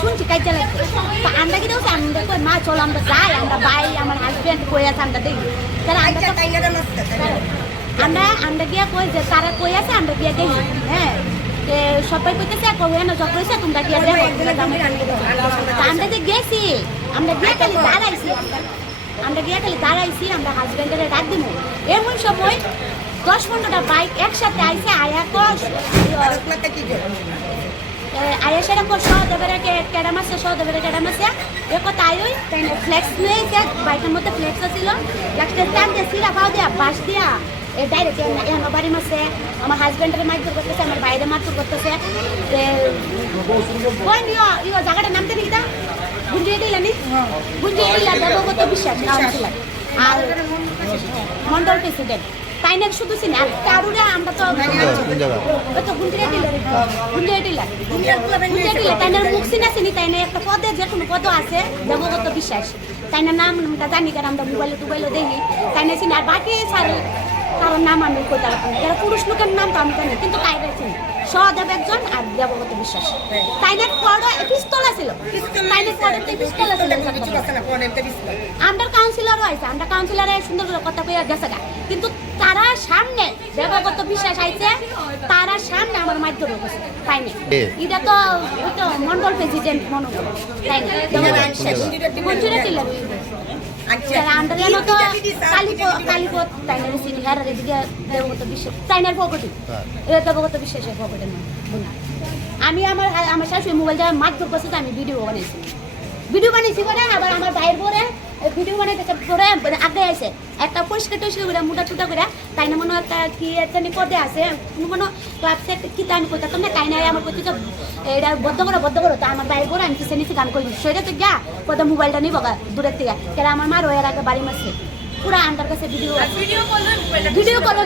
শুনছি কাজে লাগছে আমরা কি দেখছি আমরা কই মা চলো আমরা যাই আমরা ভাই আমার হাজবেন্ড কই আছে আমরা দেখি তাহলে আমরা গিয়া কই যে তারা কই আছে আমরা গিয়া দেখি হ্যাঁ সবাই কইতেছে কই না জব কইছে তোমরা গিয়া দেখো আমরা যে গেছি আমরা গিয়া খালি দাঁড়াইছি আমরা হাজবেন্ডের ডাক দিব এমন সময় 10-15টা বাইক একসাথে আইছে আয়া কস আয়া সেটা কর সহদেবের ক্যাডাম আছে এ কথা আইই তাই ফ্লেক্স নিয়ে বাইকের মধ্যে ফ্লেক্স ছিল লাস্টে টান দিয়ে সিরা পাও দিয়া বাস দিয়া ডাইরেক্ট এখানে বাড়ি মারছে আমার হাজবেন্ডের মারধর করতেছে আমার বাইরে মারধর করতেছে কই নিও ইও জায়গাটার নামতে নাকি তা গুঞ্জিয়ে দিলানি গুঞ্জিয়ে দিলা দেবগত বিশ্বাস আর মন্ডল প্রেসিডেন্ট তাইনের শুধু চিনি আর কারুরে আমরা তো গুঞ্জিয়ে দিলা তাইনের মুখ চিনি তাইনে একটা পদে যে কোনো পদ আছে দেবগত বিশ্বাস তাইনের নামটা জানি কারণ আমরা মোবাইলে দেখি তাইনে চিনি আর বাকি কারোর নাম আমি কইতে পারতাম যারা পুরুষ লোকের নাম তো আমি জানি কিন্তু তাইরে চিনি সহদেব একজন আর দেবগত বিশ্বাস তাইনের পরে পিস্তল ছিল আন্ডার কাউন্সিলরও আছে আন্ডার কাউন্সিলরে সুন্দর করে কথা কইয়া গেছে গা কিন্তু তারা সামনে দেবগত বিশ্বাস আইছে তারা সামনে আমার মাধ্যমে বসে তাইনি এটা তো মন্ডল প্রেসিডেন্ট মনে করো তাইনি মঞ্জুরা ছিল কালীপথ তাইনের সিনি হারারে দিকে দেবগত বিশ্বাস তাইনের পকেটে দেবগত বিশ্বাসের পকেটে না আমি আমার শাশুড়ি মোবাইল যাওয়ার মারধর করছে তো আমি ভিডিও বানিয়েছি করে আবার আমার ভাইয়ের পরে ভিডিও বানাইতে পরে আগে আছে একটা পরিষ্কার করে মোটা টুটা করে তাই না মনে একটা কি একটা পদে আছে মনে তো আপনি কি তাই আমি করতাম না তাই না আমার করতে এটা বদ্ধ করো তো আমার ভাইয়ের পরে আমি কিসে নিচে গান করি সেটা তো গা কোথাও মোবাইলটা নিবো দূরের থেকে কেন আমার মা রয়ের আগে বাড়ি মারছে পুরো আন্টার কাছে ভিডিও করলো